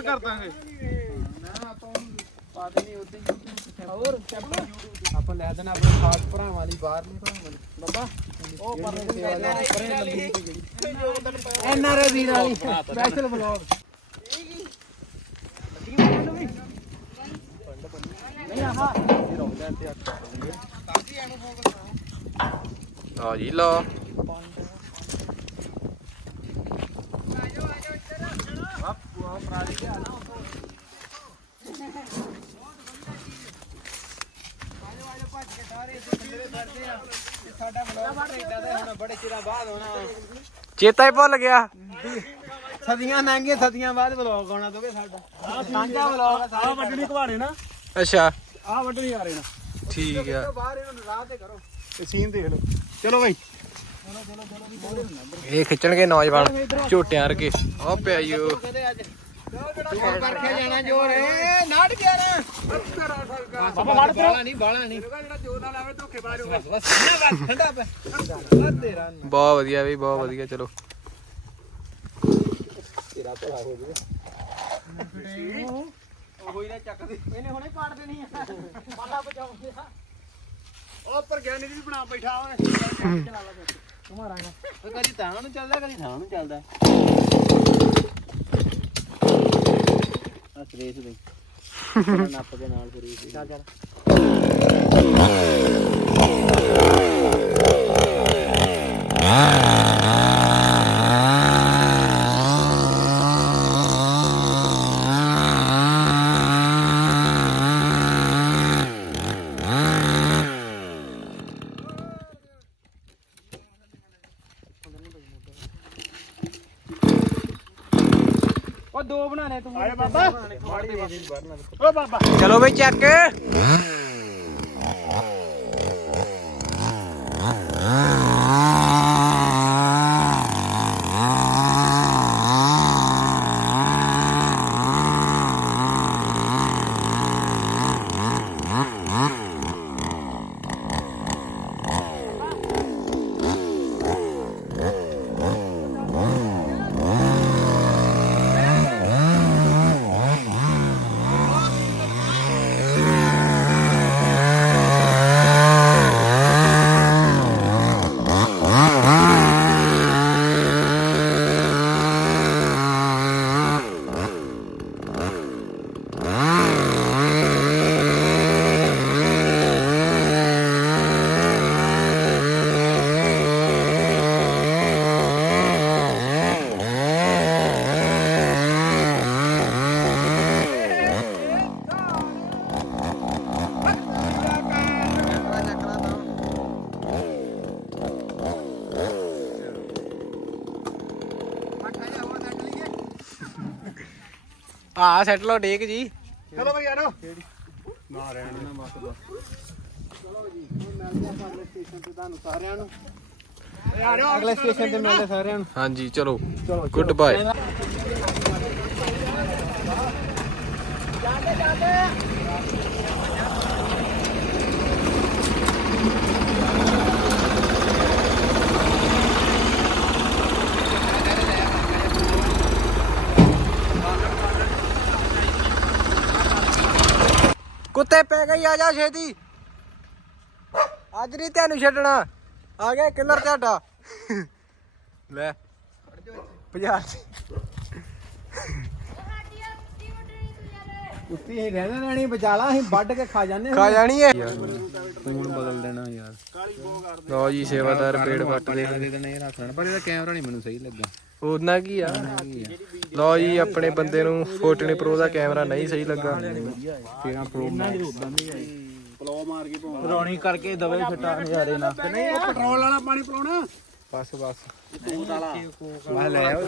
ਕਰ ਦਾਂਗੇ ਹੋਰ ਆਪਾਂ ਲੈ ਦੇਣਾ ਆਪਣੇ ਖਾਸ ਭਰਾਵਾਂ ਵਾਲੀ ਬਾਹਰ ਨਹੀਂ ਭਰਾਵਾਂ ਬੱਬਾ ਉਹ ਪਰਲੇ ਸੇਵਾ ਦਾ ਪਰੇ ਲੰਬੀ ਜਿਹੜੀ ਐਨ ਆਰ ਵੀਰ ਵਾਲੀ ਸਪੈਸ਼ਲ ਬਲੌਗ ਆ ਜੀ ਲਓ ਸਾਡਾ ਬਲੌਗ ਇਦਾਂ ਦਾ ਹੁਣ ਬੜੇ ਚਿਰਾਂ ਬਾਅਦ ਹੋਣਾ। ਚੇਤਾ ਹੀ ਭੁੱਲ ਗਿਆ। ਸਦੀਆਂ ਲੰਘੀਆਂ ਸਦੀਆਂ ਬਾਅਦ ਬਲੌਗ ਆਉਣਾ ਦੋਗੇ ਸਾਡਾ। ਸਾਂਝਾ ਆ ਸਾਰਾ। ਨਾ। ਅੱਛਾ। ਆਹ ਵੱਢਣੀ ਆ ਰਹੇ ਨਾ। ਠੀਕ ਆ। ਬਾਹਰ ਇਹਨਾਂ ਨੂੰ ਰਾਹ ਤੇ ਕਰੋ। ਇਹ ਸੀਨ ਦੇਖ ਲਓ। ਚਲੋ ਬਾਈ। ਇਹ ਖਿੱਚਣਗੇ ਨੌਜਵਾਨ ਝੋਟਿਆਂ ਰਕੇ ਆ ਪਿਆ ਈ ਓ ਕਹਦੇ ਅੱਜ ਜੋਰ ਕਰਕੇ ਜਾਣਾ ਜੋਰ ਏ ਨਾੜ ਗਿਆ ਨਾ ਬਾਬਾ ਵੜ ਬਾਲਾ ਨਹੀਂ ਬਾਲਾ ਨਹੀਂ ਜਿਹੜਾ ਜੋਰ ਨਾਲ ਆਵੇ ਧੋਖੇ ਬਾਜੂਗਾ ਬਸ ਬਸ ਠੰਡਾ ਪੈ ਤੇਰਾ ਬਹੁਤ ਵਧੀਆ ਵੀ, ਬਹੁਤ ਵਧੀਆ, ਚਲੋ। ਤੇਰਾ ਭਲਾ ਹੋ ਜਾਵੇ ਉਹ ਹੀ ਨਾ ਚੱਕਦੀ ਇਹਨੇ ਹੁਣੇ ਪਾੜ ਦੇਣੀ ਆ ਬਾਲਾ ਬਚਾਉਂਦੇ ਆ ਉਹ ਪਰ ਗਿਆਨੀ ਵੀ ਬਣਾ ਬੈਠਾ ਓਏ ਤੁਮਾਰਾ ਨਾ ਕਦੀ ਤਾਂ ਨੂੰ ਚੱਲਦਾ, ਕਦੀ ਥਾਂ ਨੂੰ ਚੱਲਦਾ। ਆ ਰੇਸ ਦੇ। ਨੱਪ ਦੇ ਨਾਲ ਫਿਰ ਚੱਲ ਚੱਲ। ਉਹ ਦੋ ਬਣਾਣੇ ਤੂੰ। ਆਏ ਬਾਬਾ। ਓ ਬਾਬਾ। ਚਲੋ ਬਈ ਚੱਕ। ਆ ਸੈਟ ਲਓ ਡੇਕ ਜੀ। ਚਲੋ ਬਾਈ ਆਰੋ ਨਾ ਰਹਿਣ ਨਾ ਬਸ ਬਸ ਮਿਲਦੇ ਆਪਾਂ ਅਗਲੇ ਸਟੇਸ਼ਨ ਤੇ ਤੁਹਾਨੂੰ ਸਾਰਿਆਂ ਨੂੰ। ਅਗਲੇ ਸਟੇਸ਼ਨ ਤੇ ਮਿਲਦੇ ਸਾਰਿਆਂ ਨੂੰ ਹਾਂਜੀ ਚਲੋ ਗੁੱਡ ਬਾਏ ਕੁੱਤੇ ਪੈ ਗਈ ਆ ਜਾ ਛੇਤੀ। ਅੱਜ ਨਹੀਂ ਤੈਨੂੰ ਛੱਡਣਾ। ਆ ਗਿਆ ਕਿੱਲਰ ਤੁਹਾਡਾ ਲੈ ਪੰਜਾਹ ਕੁੱਤੀ ਹੀ ਰਹਿਣਾ ਰਹਿਣੀ ਬਚਾਲਾ ਅਸੀਂ ਵੱਢ ਕੇ ਖਾ ਜਾਂਦੇ ਖਾ ਜਾਣੀ ਹੈ। ਫੋਨ ਬਦਲ ਦੇਣਾ ਯਾਰ। ਲਓ ਜੀ ਸੇਵਾਦਾਰ ਪੇੜ ਪੱਟ ਦੇ। ਦੇ। ਦੇਣਾ ਇਹ ਰੱਖ ਲੈਣਾ ਪਰ ਇਹਦਾ ਕੈਮਰਾ ਨਹੀਂ ਮੈਨੂੰ ਸਹੀ ਲੱਗਾ। ਉਹਨਾਂ ਕੀ ਆ? ਲਓ ਜੀ ਆਪਣੇ ਬੰਦੇ ਨੂੰ ਫੋਰਟੀਨ ਪ੍ਰੋ ਦਾ ਕੈਮਰਾ ਨਹੀਂ ਸਹੀ ਲੱਗਾ। 13 ਪ੍ਰੋ ਪਲੋ ਮਾਰ ਕੇ ਪਾਉਂ ਰੌਣੀ ਕਰਕੇ ਦਵੇ ਛਟਾ ਨਜ਼ਾਰੇ ਨਾਲ। ਨਹੀਂ ਉਹ ਪੈਟਰੋਲ ਵਾਲਾ ਪਾਣੀ ਪਲਾਉਣਾ। ਬਸ ਬਸ। ਤੂੰ ਤਾਲਾ ਮੈਂ ਲੈ ਆਓ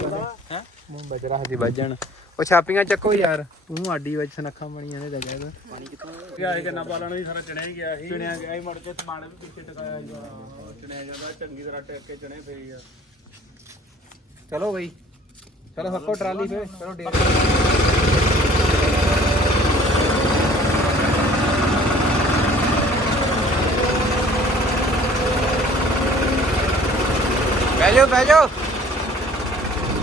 ਹੈ? ਮੂੰਹ ਬਚ ਰਹਾ ਸੀ ਵੱਜਣ ਉਹ ਛਾਪੀਆਂ ਚੱਕੋ ਯਾਰ। ਤੂੰ ਆਡੀ ਵਿੱਚ ਸਨੱਖਾਂ ਬਣੀਆਂ ਨੇ ਤਾਂ ਕਹਿ ਗਿਆ ਸੀ ਕਿੰਨਾ ਪਾਲਣ ਵੀ ਸਾਰਾ ਚਣਿਆ ਹੀ ਗਿਆ ਸੀ। ਚਣਿਆ ਗਿਆ। ਹੀ ਮੁੜ ਕੇ ਸਮਾਨ ਵੀ ਪਿੱਛੇ ਟਕਾਇਆ ਸੀ ਉਹ ਚਣਿਆ ਜਾਂਦਾ ਚੰਗੀ ਤਰ੍ਹਾਂ ਟੇਕ ਕੇ ਚਣੇ ਫੇਰ ਯਾਰ ਚਲੋ ਬਈ ਚਲੋ ਹੱਕੋ ਟਰਾਲੀ ਫੇਰ ਚਲੋ ਡੇ ਬਹਿ ਜਾਓ ਬਹਿ ਜਾਓ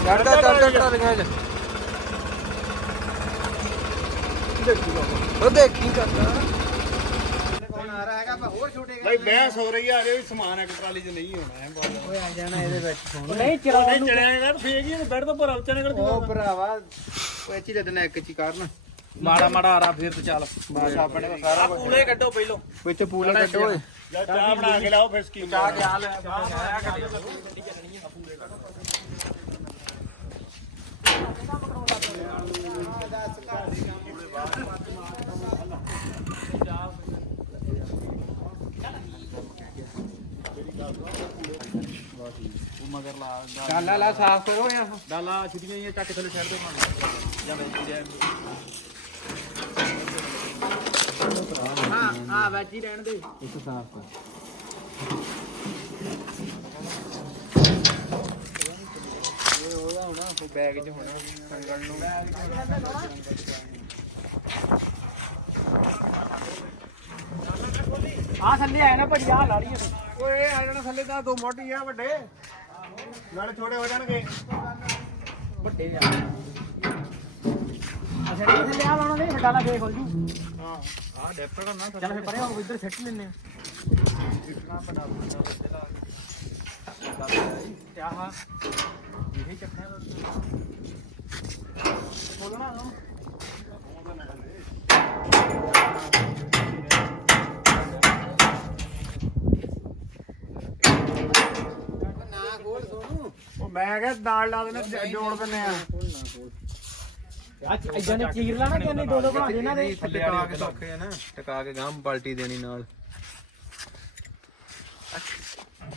ਚੜਦਾ ਚੜਦਾ ਟਰਾਲੀਆਂ 'ਚ ਉਹ ਦੇਖੀ ਕਰਦਾ ਕੌਣ ਆ ਰਿਹਾ ਹੈਗਾ ਹੋਰ ਛੋਟੇ ਬਈ ਬਹਿਸ ਹੋ ਰਹੀ ਆ ਅਜੇ ਵੀ ਸਮਾਨ ਇੱਕ ਟਰਾਲੀ 'ਚ ਨਹੀਂ ਹੋਣਾ ਹੈ ਬਹੁਤ ਓਏ ਆ ਜਾਣਾ ਇਹਦੇ ਵਿੱਚ ਸੋਣ ਨਹੀਂ ਚਲਾ ਨਹੀਂ ਚੜਿਆ ਯਾਰ ਫੇਕ ਹੀ ਬੈਠ ਤੋਂ ਭਰਾ ਚਨੇ ਕਰ ਉਹ ਭਰਾਵਾ ਉਹ ਇੱਥੇ ਦੇ ਦੇਣਾ ਇੱਕ ਚ ਕਰਨ। ਮਾੜਾ ਮਾੜਾ ਆਰਾ ਫੇਰ ਤੇ ਚੱਲ। ਬਸ ਆਪਣੇ ਸਾਰਾ ਪੂਲੇ ਕੱਢੋ ਪਹਿਲੋਂ। ਵਿੱਚ ਪੂਲਾ ਕੱਢੋ। ਓਏ ਜਾਂ ਚਾਹ ਬਣਾ ਕੇ ਲਾਓ ਫਿਰ ਸਕੀਮ ਚਾਹ ਗਿਆ ਲੈ ਉਹ ਮਗਰ ਲਾ ਡਾਲਾ ਲਾ ਸਾਫ਼ ਕਰੋ ਯਾ ਡਾਲਾ ਛਿੱਟੀਆਂ ਹੀ ਚੱਕ ਥੱਲੇ ਛੱਡ ਦੇ ਮੰਨ ਜਾਂ ਵਿੱਚ ਹੀ ਰਹਿਣ ਹਾਂ ਹਾਂ ਵਿੱਚ ਹੀ ਰਹਿਣ ਦੇ। ਇੱਕ ਸਾਫ਼ ਕਰ। ਇਹ ਉਹਦਾ ਹੋਣਾ ਉਹ ਬੈਗ 'ਚ ਹੋਣਾ ਸੰਗਲ ਨੂੰ ਆ ਥੱਲੇ ਆਇਆ ਨਾ ਭੜੀ ਆ ਲਾ ਓਏ ਆ ਜਾਣਾ ਥੱਲੇ ਤਾਂ ਦੋ ਮੋਢੀ ਆ ਵੱਡੇ। ਨਾਲੇ ਛੋਟੇ ਹੋ ਜਾਣਗੇ। ਵੱਡੇ ਆ। ਅੱਛਾ ਇਹ ਥੱਲੇ ਆ ਲਾਉਣਾ ਨਹੀਂ ਡਾਲਾ ਫੇਕ ਹੋ ਜੂ। ਹਾਂ। ਆ ਡੈਪਰ ਨਾ ਚੱਲ ਫੇ ਪਰੇ ਹੋ ਇੱਧਰ ਸੱਟ ਲੈਨੇ ਆਹ ਇਹ ਚੱਕਣਾ ਬੋਲਣਾ ਨਾ ਨਾ ਗੋਲ ਸੋਨੂ ਉਹ ਮੈਂ ਕਿਹਾ ਨਾਲ ਲਾ ਦੇਣਾ ਜੋੜ ਦਿੰਨੇ ਆ। ਅੱਜ ਇਦਾਂ ਨੇ ਚੀਰ ਲਾਣਾ ਕਿ ਨਹੀਂ ਦੋ ਦੋ ਬਣਾ ਦੇਣਾ ਦੇ? ਟਕਾ ਕੇ ਸੌਖੇ ਆ ਨਾ ਟਕਾ ਕੇ ਗਾਂ ਪਲਟੀ ਦੇਣੀ ਨਾਲ।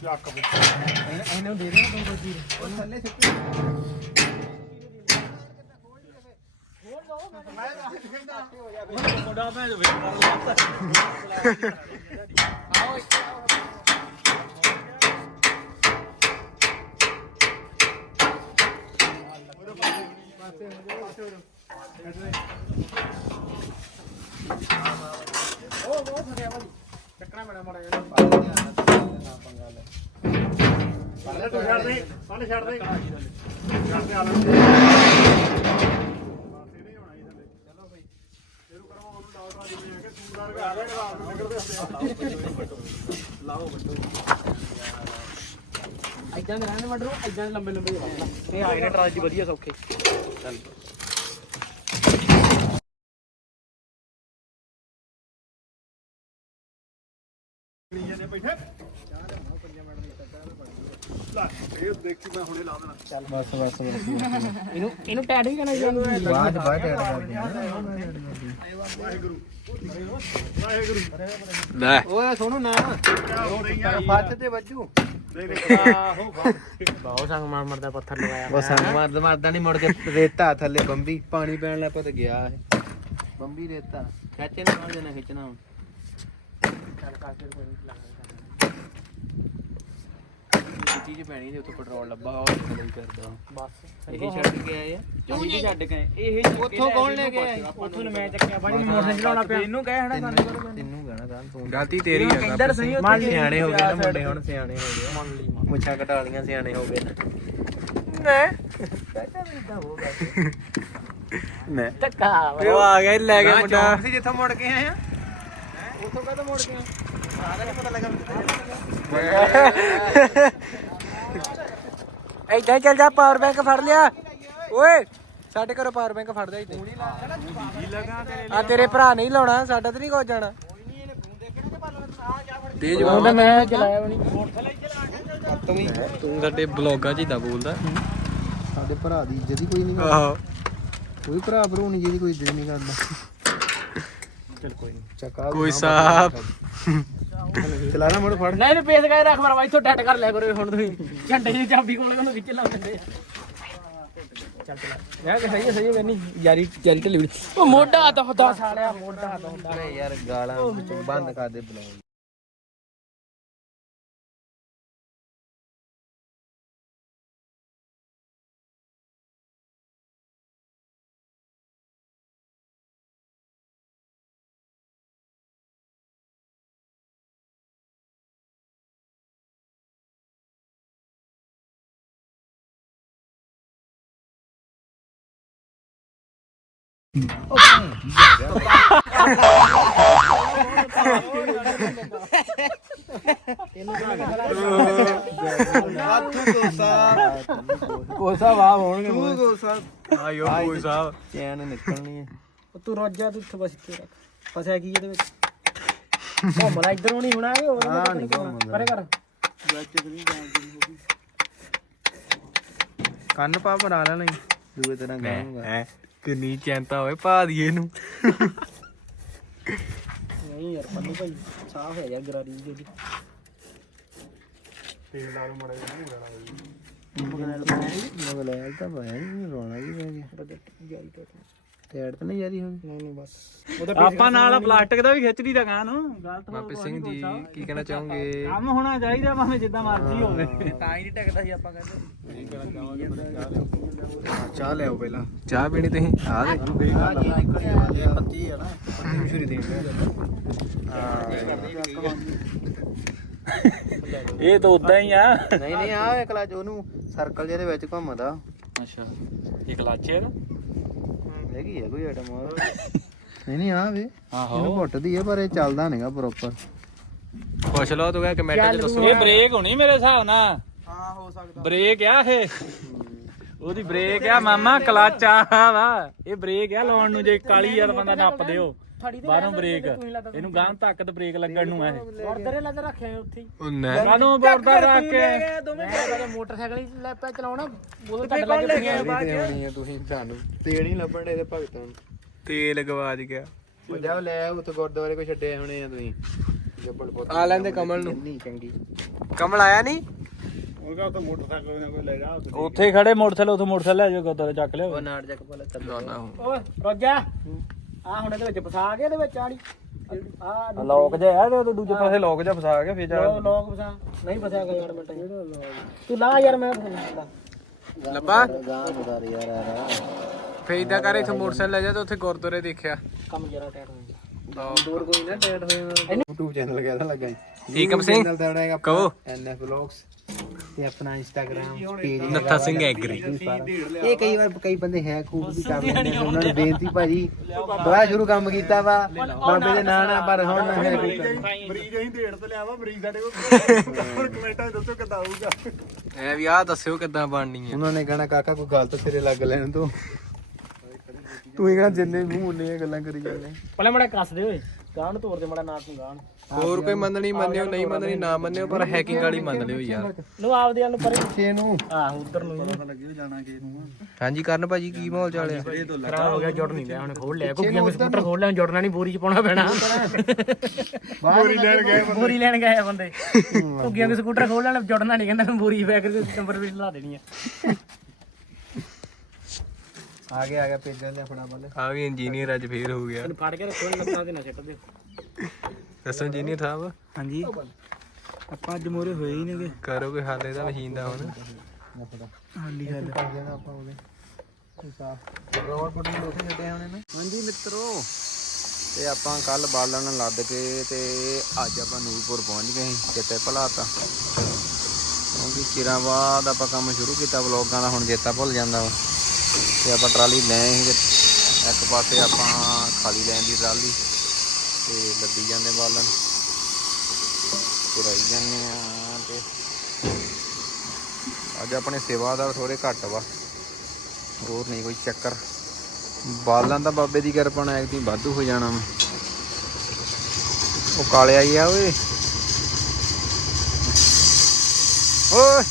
ਚੱਕ ਇਹਨੂੰ ਦੇ ਦੇਣਾ ਦੋ ਦੋ ਚੀਰ। ਉਹ ਥੱਲੇ ਸਿੱਟੀ ਮੁੰਡਾ ਮੈਂ ਵੇਖ ਕਰ ਆਓ ਚੱਕਣਾ ਬੜਾ ਮਾੜਾ ਜਿਹਾ ਪਾਲੇ ਤੂੰ ਛੱਡ ਦੇ ਪਾਲੇ ਛੱਡ ਦੇ ਛੱਡ ਦੇ ਆਲਣ ਦੇ ਇਦਾਂ ਦੇ ਰਹਿਣ ਵੱਡਰੂ ਇਦਾਂ ਲੰਬੇ ਲੰਬੇ ਰੱਖਣਾ ਇਹ ਆਏ ਨੇ ਟਰਾਲੀ ਵਧੀਆ ਸੌਖੇ। ਚੱਲ ਇਹ ਦੇਖੀ ਮੈਂ ਹੁਣੇ ਲਾ ਦੇਣਾ। ਬਸ ਬਸ ਇਹਨੂੰ ਇਹਨੂੰ ਟੈਡ ਵੀ ਕਰਨਾ ਚਾਹੀਦਾ ਬਾਅਦ ਬਾਅਦ ਐਡ ਕਰਦੇ ਵਾਹਿਗੁਰੂ। ਵਾਹਿਗੁਰੂ। ਲੈ। ਓਏ ਸੋਨੂ ਨਾ। ਕਿਆ ਹੋ ਰਹੀ ਆ ਫੱਟ ਤੇ ਵੱਜੂ। ਨਹੀਂ ਨਹੀਂ। ਆਹੋ ਬਹੁਤ ਸੰਗ ਮਾਰ ਮਰਦਾ ਪੱਥਰ ਲਗਾਇਆ ਉਹ ਸੰਗ ਮਾਰਦਾ ਮਾਰਦਾ ਨਹੀਂ ਮੁੜ ਕੇ ਰੇਤਾ ਥੱਲੇ ਬੰਬੀ। ਪਾਣੀ ਪੈਣ ਲੱਗ ਪਿਆ ਤੇ ਗਿਆ ਇਹ। ਬੰਬੀ ਰੇਤਾ। ਖਿੱਚ ਨਾ ਮਾਰ ਦੇਣਾ ਖਿੱਚਣਾ ਹੁਣ। ਚੀਜ਼ ਪੈਣੀ ਤੇ ਉੱਥੇ ਪੈਟਰੋਲ ਲੱਭਾ ਉਹ ਕਰਦਾ। ਬਸ ਇਹੀ ਛੱਡ ਕੇ ਆਏ ਆ। ਅਸੀਂ ਛੱਡ ਕੇ ਇਹ ਉੱਥੋਂ ਕੌਣ ਲੈ ਕੇ ਆਇਆ? ਉੱਥੋਂ ਮੈਂ ਚੱਕਿਆ ਬਾਜੀ ਨੂੰ ਮੋਟਰਸਾਈਕਲ ਚਲਾਉਣਾ ਪਿਆ। ਇਹਨੂੰ ਕਹਿ ਹਣਾ ਤੈਨੂੰ ਤੈਨੂੰ ਕਹਿਣਾ ਤਾਂ ਤੂੰ। ਗਲਤੀ ਤੇਰੀ ਆ ਕਹਿੰਦਾ ਸਹੀ ਲਈ ਸਿਆਣੇ ਹੋ ਗਏ ਨਾ ਮੁੰਡੇ ਹੁਣ ਸਿਆਣੇ ਹੋ ਗਏ। ਮੰਨ ਲਈ ਮੁੱਛਾਂ ਘਟਾ ਲੀਆਂ ਸਿਆਣੇ ਹੋ ਗਏ ਨਾ। ਮੈਂ? ਧੱਕਾ ਉਹ ਆ ਗਿਆ ਲੈ ਗਿਆ ਮੁੰਡਾ। ਸੀ ਜਿੱਥੋਂ ਮੁੜ ਕੇ ਆਏ ਆ ਉੱਥੋਂ ਕਦੋਂ ਮੁੜ ਕੇ ਆਗਾ ਨਹੀਂ ਪਤਾ ਲੱਗਾ ਹੀ ਚੱਲ ਜਾ ਪਾਵਰ ਬੈਂਕ ਫੜ ਲਿਆ। ਓਏ ਸਾਡੇ ਘਰੋਂ ਪਾਵਰ ਬੈਂਕ ਫੜ ਲਿਆ ਏਦਾਂ ਆ ਤੇਰੇ ਭਰਾ ਨਹੀਂ ਲਾਉਣਾ ਸਾਡਾ ਤੇ ਨਹੀਂ ਕੁਝ ਜਾਣਾ। ਤੇਜ ਉਹਦਾ ਮੈਂ ਚਲਾਇਆ ਵੀ ਨਹੀਂ। ਤੂੰ ਸਾਡੇ ਬਲੌਗਾਂ 'ਚ ਇਦਾਂ ਬੋਲਦਾ। ਸਾਡੇ ਭਰਾ ਦੀ ਇੱਜ਼ਤ ਹੀ ਕੋਈ ਨਹੀਂ ਆਹੋ। ਕੋਈ ਭਰਾ ਭਰੂ ਨਹੀਂ ਜਿਹਦੀ ਕੋਈ ਇੱਜ਼ਤ ਨਹੀਂ ਕਰਦਾ। ਚਲ ਕੋਈ ਨਹੀਂ ਚੱਕਾ ਕੋਈ ਸਾਹਿਬ ਚਲਾ ਨਾ ਮੁੜ ਫੜ। ਨਹੀਂ ਇਹਨੂੰ ਪੇਸ ਕੇ ਰੱਖ ਮਰਵਾ ਇੱਥੋਂ ਡੱਟ ਕਰ ਲਿਆ ਕਰੋ ਹੁਣ ਤੁਸੀਂ। ਝੰਡੇ ਦੀ ਚਾਬੀ ਕੋਲੇ ਉਹਨੂੰ ਵਿੱਚ ਲਾ ਦਿੰਦੇ ਆ। ਚੱਲ ਚਲਾ। ਯਾਰ ਸਹੀ ਹੈ ਸਹੀ ਹੈ ਨਹੀਂ ਯਾਰੀ ਯਾਰੀ ਢਿੱਲੀ ਉਹ ਮੋਢਾ ਦਹਦਾ ਸਾਲਿਆ ਮੋਢਾ ਅਰੇ ਯਾਰ ਗਾਲਾਂ ਬੰਦ ਕਰ ਦੇ ਬੁਲਾਉਣ ਕੋਸਾ ਵਾਹ ਹੋਣਗੇ ਤੂੰ ਗੋਸਾ ਆਇਓ ਕੋਈ ਸਾਹਿਬ ਚੈਨ ਨਿਕਲਣੀ ਹੈ। ਤੂੰ ਰੋਜਾ ਤੂੰ ਇੱਥੇ ਬਸ ਇੱਥੇ ਰੱਖ। ਫਸਿਆ ਕੀ ਇਹਦੇ ਵਿੱਚ? ਘੁੰਮਣਾ ਇਧਰੋਂ ਨਹੀਂ ਹੋਣਾ ਇਹ ਹੋਰ ਹਾਂ, ਨੀ ਘੁੰਮਦਾ। ਪਰੇ ਕਰ। ਕੰਨ ਪਾ ਬਣਾ ਲੈਣਾ। ਦੂਏ ਤਰ੍ਹਾਂ ਗਾਉਂਗਾ। ਹੈ? ਕਿੰਨੀ ਚਿੰਤਾ ਹੋਏ ਪਾ ਦੀਏ ਨੂੰ ਨਹੀਂ ਯਾਰ ਪੰਨੂ ਭਾਈ ਸਾਫ਼ ਹੈ ਯਾਰ ਗਰਾਰੀ ਜਿਹੜੀ ਮਗਲੈਲ ਤਾਂ ਭਾਇਆ ਨਹੀਂ ਰੋਣਾ ਵੀ ਪੈ ਗਿਆ। ਟੈੜ ਤਾਂ ਨਹੀਂ ਜਾਰੀ ਹੋ ਗਈ। ਨਹੀਂ ਨਹੀਂ ਬਸ। ਆਪਾਂ ਨਾਲ ਪਲਾਸਟਿਕ ਦਾ ਵੀ ਖਿੱਚ ਦੀ ਦਾ ਗਾਂ ਨੂੰ। ਗਲਤ ਮਾਪੇ ਸਿੰਘ ਜੀ ਕੀ ਕਹਿਣਾ ਚਾਹੋਗੇ? ਕੰਮ ਹੋਣਾ ਚਾਹੀਦਾ ਭਾਵੇਂ ਜਿੱਦਾਂ ਮਰਜ਼ੀ ਹੋਵੇ। ਤਾਂ ਹੀ ਨਹੀਂ ਟਿਕਦਾ ਸੀ ਆਪਾਂ ਕਹਿੰਦੇ। ਚਾਹ ਲਿਆਓ ਪਹਿਲਾਂ। ਚਾਹ ਪੀਣੀ ਤੁਸੀਂ? ਆ ਦੇ ਇਹ ਪੱਤੀ ਹੈ ਨਾ ਪੱਤੀ ਮਸ਼ਹੂਰੀ ਦੇਣ ਇਹ ਤਾਂ ਉਦਾਂ ਹੀ ਆ। ਨਹੀਂ ਨਹੀਂ ਆ ਇੱਕ ਲੱਜ ਉਹਨੂੰ ਸਰਕਲ ਜਿਹੇ ਦੇ ਵਿੱਚ ਘੁੰਮਦਾ। ਅੱਛਾ। ਇਹ ਕਲਾਚੇ ਦਾ ਹੈਗੀ ਹੈ ਕੋਈ ਆਈਟਮ ਨਹੀਂ ਨਹੀਂ ਆ ਵੇ ਆਹੋ। ਇਹਨੂੰ ਘੁੱਟਦੀ ਹੈ ਪਰ ਇਹ ਚੱਲਦਾ ਨਹੀਂਗਾ ਪ੍ਰੋਪਰ ਪੁੱਛ ਲਓ ਤੂੰ ਕਮੈਂਟ ਚ ਦੱਸੋ। ਇਹ ਬ੍ਰੇਕ ਹੋਣੀ ਮੇਰੇ ਹਿਸਾਬ ਨਾਲ? ਹਾਂ ਹੋ ਸਕਦਾ। ਬ੍ਰੇਕ ਆ ਇਹ। ਉਹਦੀ ਬ੍ਰੇਕ ਆ ਮਾਮਾ ਕਲਚ ਆ ਵਾ। ਇਹ ਬ੍ਰੇਕ ਆ ਲਾਉਣ ਨੂੰ ਜੇ ਕਾਲੀ ਯਾਰ ਬੰਦਾ ਨੱਪ ਦਿਓ। ਬਾਹਰੋਂ ਬ੍ਰੇਕ। ਇਹਨੂੰ ਗਾਂ ਤੱਕ ਤੇ ਬ੍ਰੇਕ ਲੱਗਣ ਨੂੰ ਆ ਇਹ। ਬੋਰਡਰ ਲੱਗ ਰੱਖਿਆ ਉੱਥੇ ਉਹ ਨਾ। ਕਾਨੂੰ ਬੋਰਡਰ ਰੱਖ ਕੇ। ਮੋਟਰਸਾਈਕਲ ਹੀ ਲੈ ਪਿਆ ਚਲਾਉਣਾ ਬੋਲ ਕੱਢ ਲੱਗ ਤੇ ਆਉਣੀ ਹੈ ਤੁਸੀਂ ਸਾਨੂੰ। ਤੇਲ ਨਹੀਂ ਲੱਭਣ ਦੇ ਭਗਤਾਂ ਨੂੰ ਤੇਲ ਗਵਾਚ ਗਿਆ। ਪੰਜਾਬ ਲੈ ਉੱਥੇ ਗੁਰਦੁਆਰੇ ਕੋ ਛੱਡੇ ਹੋਣੇ ਆ ਤੁਸੀਂ। ਆ ਲੈਂਦੇ ਕਮਲ ਨੂੰ। ਨਹੀਂ ਚੰਗੀ। ਕਮਲ ਆਇਆ ਨਹੀਂ? ਉੱਥੇ ਖੜੇ ਮੋਟਰਸਾਈਕਲ ਉੱਥੇ ਮੋਟਰਸਾਈਕਲ ਲੈ ਜਾਓ ਗੁਰਦੁਆਰੇ ਚੱਕ ਲਿਓ ਨਾੜ ਜੱਕ ਪਾ ਲੈ ਨਾ ਨਾ ਓਏ ਰੋਜਾ। ਆ ਹੁਣ ਇਹਦੇ ਵਿੱਚ ਫਸਾ ਕੇ ਇਹਦੇ ਵਿੱਚ ਆੜੀ। ਆ ਲੋਕ ਜਿਹਾ ਆ ਤੇ ਦੂਜੇ ਪਾਸੇ ਲੋਕ ਜਿਹਾ ਫਸਾ ਕੇ ਫੇਰ ਲੋ ਲੋਕ ਫਸਾ। ਨਹੀਂ ਫਸਿਆ ਕਰ ਯਾਰ ਮਿੰਟ। ਤੂੰ ਲਾ ਯਾਰ ਮੈਂ ਲੱਭਾ? ਗਾਂ ਬਦਾਰ ਯਾਰ ਫੇਰ ਇਦਾਂ ਕਰ ਇੱਥੇ ਮੋਟਰਸਾਈਕਲ ਲੈ ਜਾ ਤੇ ਉੱਥੇ ਗੁਰਦੁਆਰੇ ਦੇਖਿਆ। ਕੰਮ ਜਰਾ ਟਾਈਟ ਹੋ ਗਿਆ ਦੂਰ ਕੋਈ ਨਾ ਟੈਟ ਹੋਏ YouTube ਚੈਨਲ ਕਿਹਦਾ ਲੱਗਾ ਜੀ। ਏਕਮ ਸਿੰਘ ਕਹੋ। ਐਨਐਫ ਵਲੌਗਸ ਤੇ ਆਪਣਾ Instagram page Nattha Singh agri ਇਹ ਕਈ ਵਾਰ ਕਈ ਬੰਦੇ ਹੈ ਖੂਬ ਵੀ ਕਰ ਲੈਂਦੇ ਨੇ ਉਹਨਾਂ ਨੂੰ ਬੇਨਤੀ ਭਾਜੀ ਬੜਾ ਸ਼ੁਰੂ ਕੰਮ ਕੀਤਾ ਵਾ ਬਾਬੇ ਦੇ ਨਾਂ ਨਾਲ ਪਰ ਹੁਣ ਨਾ ਹੈ ਕੋਈ ਐ ਵੀ ਆ ਦੱਸਿਓ ਕਿੱਦਾਂ ਬਣਨੀ ਆ। ਉਹਨਾਂ ਨੇ ਕਹਣਾ ਕਾਕਾ ਕੋਈ ਗੱਲ ਤਾਂ ਸਿਰੇ ਲੱਗ ਲੈਣ ਤੂੰ ਤੂੰ ਹੀ ਕਹਣਾ ਜਿੰਨੇ ਮੂੰਹ ਉਹਨੇ ਗੱਲਾਂ ਕਰੀ ਜਾਂਦੇ। ਪਹਿਲਾਂ ਮੜਾ ਕੱਸ ਦੇ ਓਏ। ਗਾਂ ਨੂੰ ਤੋੜ ਦੇ ਮੜਾ ਨਾਕ ਨੂੰ ਗਾਂ ਨੂੰ ਹੋਰ ਕੋਈ ਮੰਨਣੀ ਮੰਨਿਓ ਨਹੀਂ ਮੰਨਣੀ ਨਾ ਮੰਨਿਓ ਪਰ ਹੈਕਿੰਗ ਵਾਲੀ ਮੰਨ ਲਿਓ ਯਾਰ। ਲੋ ਆਪਦੇ ਵੱਲ ਨੂੰ ਪਰੇ। ਛੇ ਨੂੰ। ਆਹ ਉਧਰ ਨੂੰ। ਹਾਂਜੀ ਕਰਨ ਭਾਜੀ ਕੀ ਮਾਹੌਲ ਚੱਲ ਰਿਹਾ ਖਰਾਬ ਹੋ ਗਿਆ ਜੁੜ ਨਹੀਂ ਲਿਆ ਹੁਣ ਖੋਲ ਲਿਆ। ਕੁੱਕੀਆਂ ਦੇ ਸਕੂਟਰ ਖੋਲ ਲਿਆ ਹੁਣ ਜੁੜਨਾ ਨਹੀਂ ਬੋਰੀ ਚ ਪਾਉਣਾ ਪੈਣਾ। ਬੋਰੀ ਲੈਣ ਗਏ ਬੋਰੀ ਲੈਣ ਗਏ ਆ ਬੰਦੇ। ਦੇ ਸਕੂਟਰ ਖੋਲ ਲੈਣ ਜੁੜਨਾ ਨਹੀਂ ਕਹਿੰਦਾ ਬੋਰੀ ਬੈਗ ਦੇ ਨੰਬਰ ਵੀ ਲਾ ਦੇਣੀ ਆ। ਆ ਗਿਆ ਆ ਗਿਆ ਪੇਜਾਂ ਦੇ ਆਪਣਾ ਬੰਦੇ ਆ ਵੀ ਇੰਜੀਨੀਅਰ ਅੱਜ ਫੇਰ ਹੋ ਗਿਆ। ਫੜ ਕੇ ਰੱਖੋ ਲੱਤਾਂ ਤੇ ਨਾ ਸਿੱਟ ਦਿਓ। ਦੱਸੋ ਇੰਜੀਨੀਅਰ ਸਾਹਿਬ। ਹਾਂਜੀ। ਆਪਾਂ ਅੱਜ ਮੋਰੇ ਹੋਏ ਹੀ ਨੇਗੇ। ਕਰੋ ਕੋਈ ਹੱਲ ਇਹਦਾ ਮਸ਼ੀਨ ਦਾ ਹੁਣ। ਹਾਲੀ ਗੱਲ ਕਰ ਦੇਣਾ ਆਪਾਂ ਉਹਦੇ। ਸਾਫ਼ ਰੋਡ ਪੁੱਟ ਨੂੰ ਲੋਕੇ ਛੱਡੇ ਹੋਣੇ ਨਾ। ਹਾਂਜੀ ਮਿੱਤਰੋ। ਤੇ ਆਪਾਂ ਕੱਲ ਬਾਲਣ ਲੱਦ ਕੇ ਤੇ ਅੱਜ ਆਪਾਂ ਨੂਰਪੁਰ ਪਹੁੰਚ ਗਏ ਸੀ ਕਿਤੇ ਭਲਾਤਾ। ਕਿਉਂਕਿ ਚਿਰਾਂ ਬਾਅਦ ਆਪਾਂ ਕੰਮ ਸ਼ੁਰੂ ਕੀਤਾ ਵਲੌਗਾਂ ਦਾ ਹੁਣ ਚੇਤਾ ਭੁੱਲ ਜਾਂਦਾ ਵਾ। ਤੇ ਆਪਾਂ ਟਰਾਲੀ ਲੈ ਇੱਕ ਪਾਸੇ ਆਪਾਂ ਖਾਲੀ ਲੈਣ ਦੀ ਟਰਾਲੀ ਤੇ ਲੱਦੀ ਜਾਂਦੇ ਬਾਲਣ। ਪੁਰਾਈ ਜਾਂਦੇ ਆ ਤੇ ਅੱਜ ਆਪਣੇ ਸੇਵਾਦਾਰ ਥੋੜੇ ਘੱਟ ਵਾ। ਹੋਰ ਨਹੀਂ ਕੋਈ ਚੱਕਰ। ਬਾਲਾਂ ਦਾ ਬਾਬੇ ਦੀ ਕਿਰਪਾ ਨਾਲ ਇੱਕ ਦਿਨ ਵਾਧੂ ਹੋ ਜਾਣਾ ਵਾ। ਉਹ ਕਾਲਿਆ ਹੀ ਆ ਓਏ। ਓਏ!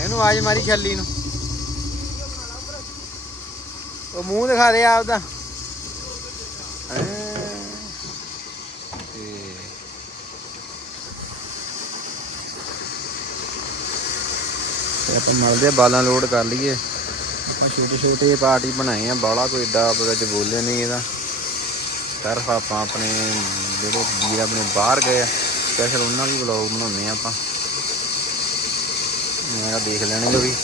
ਇਹਨੂੰ ਆਜ ਮਾਰੀ ਛੱਲੀ ਨੂੰ। ਉਹ ਮੂੰਹ ਦਿਖਾ ਦੇ ਆਪਦਾ। ਹੈਂ। ਤੇ ਆਪਾਂ ਮਲਦੇ ਆ, ਬਾਲਾਂ ਲੋਡ ਕਰ ਲਈਏ। ਆਪਾਂ ਛੋਟੇ ਛੋਟੇ ਪਾਰਟੀ ਬਣਾਏ ਆ ਬਾਲਾ ਕੋਈ ਏਡਾ ਵਿੱਚ ਬੋਲੇ ਨਹੀਂ ਇਹਦਾ। ਸਿਰਫ ਆਪਾਂ ਆਪਣੇ ਜਿਹੜੇ ਵੀਰ ਆਪਣੇ ਬਾਹਰ ਗਏ ਆ ਸਪੈਸ਼ਲ ਉਹਨਾਂ ਲਈ ਵਲੌਗ ਬਣਾਉਂਦੇ ਆ ਆਪਾਂ। ਮੈਂ ਕਿਹਾ ਦੇਖ ਲੈਣੇ ਲੋ ਵੀ।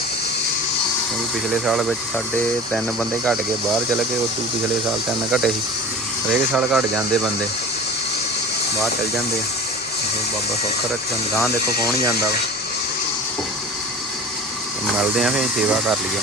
ਕਿਉਂਕਿ ਪਿਛਲੇ ਸਾਲ ਵਿੱਚ ਸਾਡੇ ਤਿੰਨ ਬੰਦੇ ਘਟ ਗਏ, ਬਾਹਰ ਚਲੇ ਗਏ, ਉਦੋਂ ਪਿਛਲੇ ਸਾਲ ਤਿੰਨ ਘਟੇ ਸੀ। ਹਰੇਕ ਸਾਲ ਘਟ ਜਾਂਦੇ ਬੰਦੇ। ਬਾਹਰ ਚਲ ਜਾਂਦੇ ਆ। ਬਾਬਾ ਸੌਖਾ ਰੱਖਿਆ ਗਾਂ ਦੇਖੋ ਕੌਣ ਜਾਂਦਾ ਵਾ। ਮਿਲਦੇ ਆ ਫੇਰ ਸੇਵਾ ਕਰ ਲਈਏ।